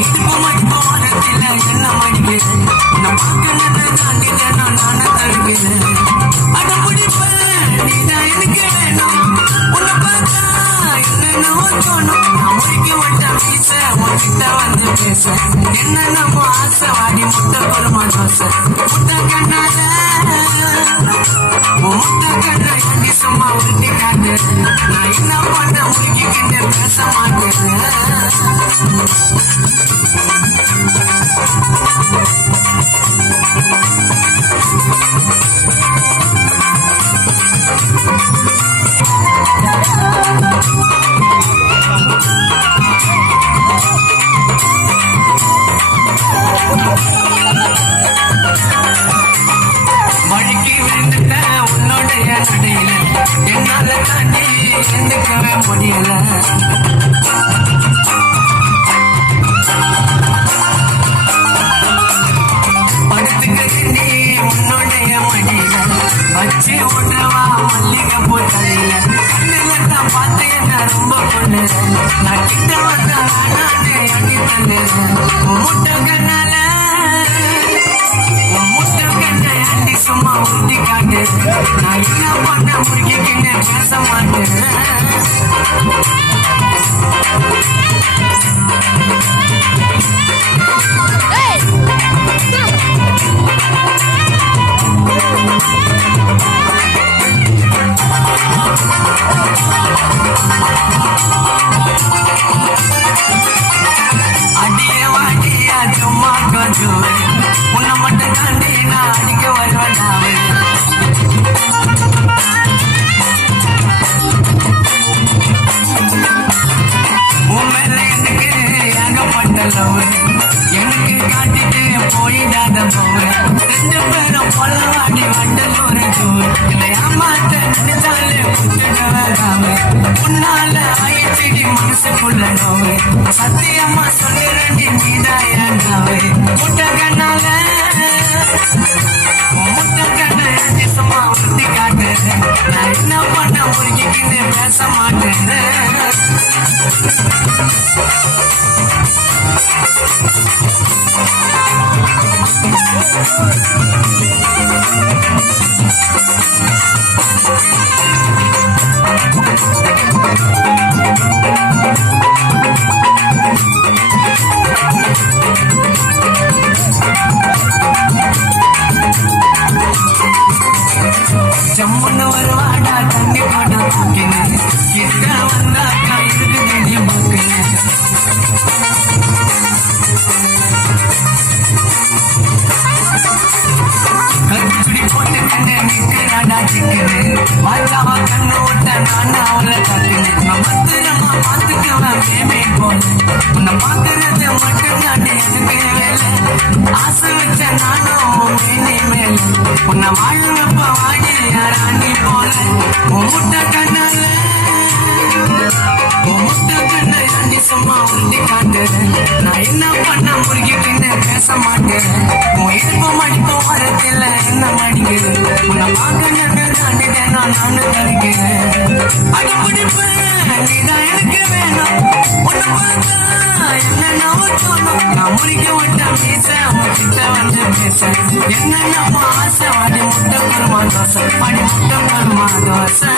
இடுப்பு மடிப்பு வாரத்தில் என்ன மடிக்கிறேன் இந்த மக்கள் தாண்டில நானே தடுக்கிறேன் அடம்பிடிப்பேன் நீதான் எனக்கு வேணும் உன்னை பார்த்தா என்னென்னவோ தோணும் நான் முறிக்க விட்ட வீச உன்கிட்ட வந்து பேச என்னென்னமோ ஆசை வாடி முட்டை பெருமா தோசை முட்டை கண்ணால முட்டை கண்ணை எங்கி சும்மா உருட்டி காட்டு நான் என்ன பண்ண முறுக்கிக்கிட்டு பேச மாட்டேன் மழைக்கு விழுந்துட்ட உன்னோடைய நடையில என்னால தாண்டி எந்துக்கவே முடியல படுத்துக்க நீ உன்னோடைய மடியில வச்சு ஓட்டுறவா மல்லிகை பூ தலையில கண்ணுல தான் பார்த்து என்ன ரொம்ப பொண்ணு நான் கிட்ட வந்த நானே அடி தள்ளுறேன் முட்டை கண்ணால சும்மா உருட்டி காட்டு நான் என்ன பண்ண முறுக்கிக்கின்னு பேச மாட்டேன் அடியே வாடியா சும்மா கொஞ்சம் உன்னை மட்டும் தாண்டி நான் அடிக்க வருவேன் உண்மையில எனக்கு ஏகப்பட்ட லவ் எனக்கு காட்டிட்டு போயிடாத போவேன் ரெண்டு பேரும் பொல்லவாடி வண்டலூர் இல்லை ஏமாத்த நினைச்சாலே குத்துடுவாங்க உன்னால ஆயிடுச்சு மனசுக்குள்ள நோவு சத்தியமா சொல்லிரண்டி நீதாயாவே முட்டை கண்ணால முட்டை கண்ணை சும்மா உருட்டி காட்டு நான் என்ன பண்ண முறுக்கிக்கின்னு பேச மாட்டேன் ஜம்முன்னு வருவாடா தண்ணி போட்டா தூக்கினு கிட்ட வந்தாக்கா இருக்குது நீ மக்குன்னு கருப்பிடி போட்டு கண்ணு நிற்கிறாடா சிக்கனு வாய்க்காவா கண்ணு விட்ட நான் அவளை தக்குனு நான் பத்திரமா பார்த்துக்குவேன் மேமே போல உன்னை பார்க்கறது மட்டும் தாண்டி எனக்கு வேலை ஆசை வச்ச நானும் மேனே மேல உன்னை வாழ வைப்ப வாடி ராணி போல முட்டை கண்ணால முட்டை கண்ணை அண்டி சும்மா உருட்டி காட்டு நான் என்ன பண்ண முறுக்கிட்டு பேச மாட்டேன் உன் இடுப்பு மடிப்பு வரத்தில் என்ன மடிக்குது உன்னை பார்க்க தாண்டிட்டேன் நானு தடுக்கிறேன் அடம்பிடிப்பேன் நீதான் எனக்கு வேணும் உன்னை பார்த்தா என்னென்னவோ தோணும் நான் முறிக்க விட்ட பேச உங்ககிட்ட வந்து பேச என்னென்னமோ ஆசை வாடி முட்டை பெருமா தோசை வாடி முட்டை பெருமா தோசை